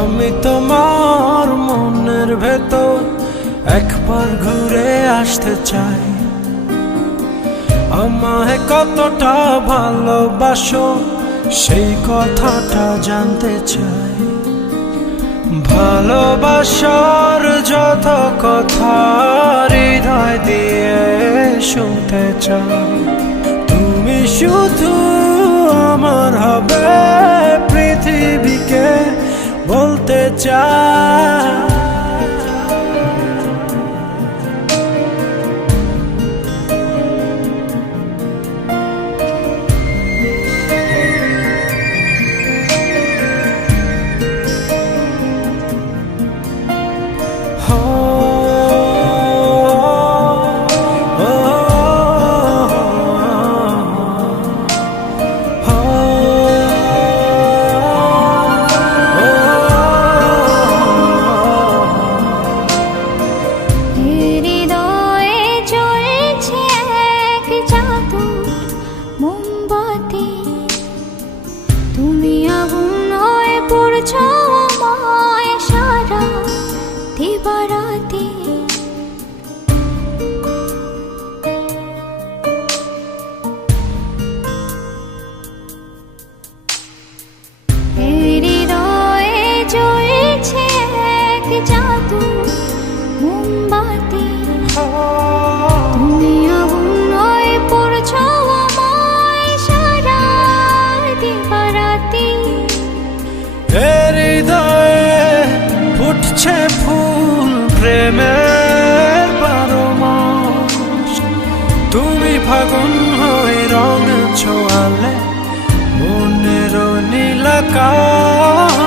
আমি তোমার মনের ভেতর একবার ঘুরে আসতে চাই। আমায় কতটা ভালোবাসো? সেই কথাটা জানতে চাই। ভালোবাসার যত কথা হৃদয় দিয়ে শুনতে চাই। তুমি শুধু আমার হবে পৃথিবীকে বলতে চাই। জ্বলছে এক জাদুর মোমবাতি। তুমি আগুন হয়ে পড়ছ আমায় সারা দিবারাতি। প্রেমের বারো তুমি ফাগুন হয়ে রং ছোয়ালে মনের নীলাকাশ।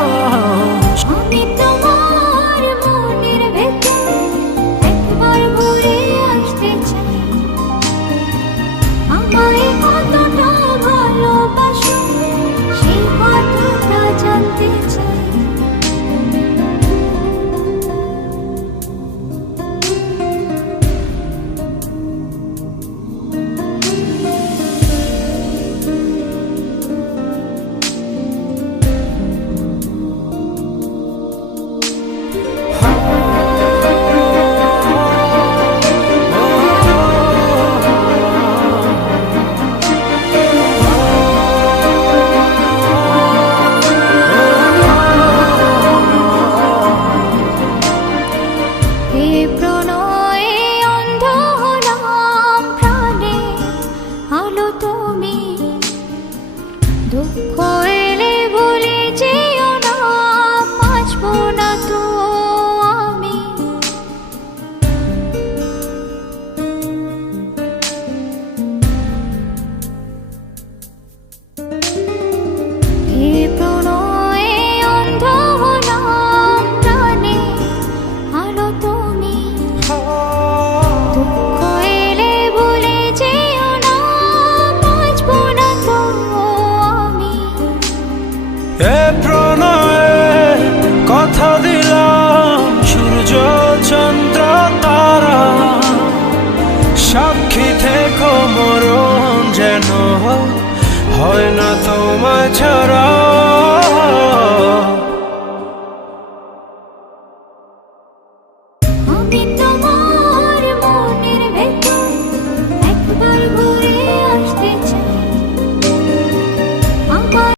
হয় না তোমায় ছাড়া